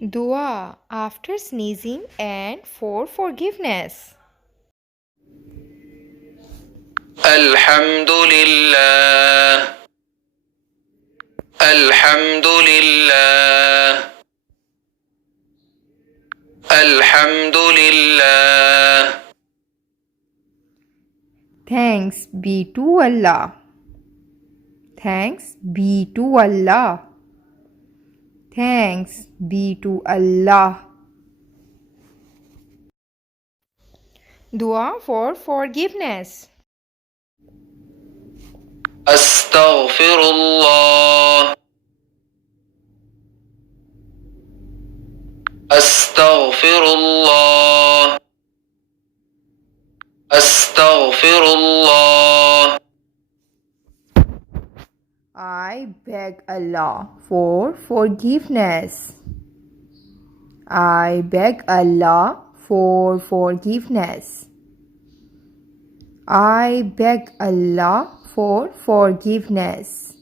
Dua after sneezing and for forgiveness. الحمد لله الحمد لله الحمد لله Thanks be to Allah. Thanks be to Allah. Thanks be to Allah. Dua for forgiveness. أستغفر الله أستغفر الله أستغفر الله I beg Allah for forgiveness. I beg Allah for forgiveness. I beg Allah for forgiveness.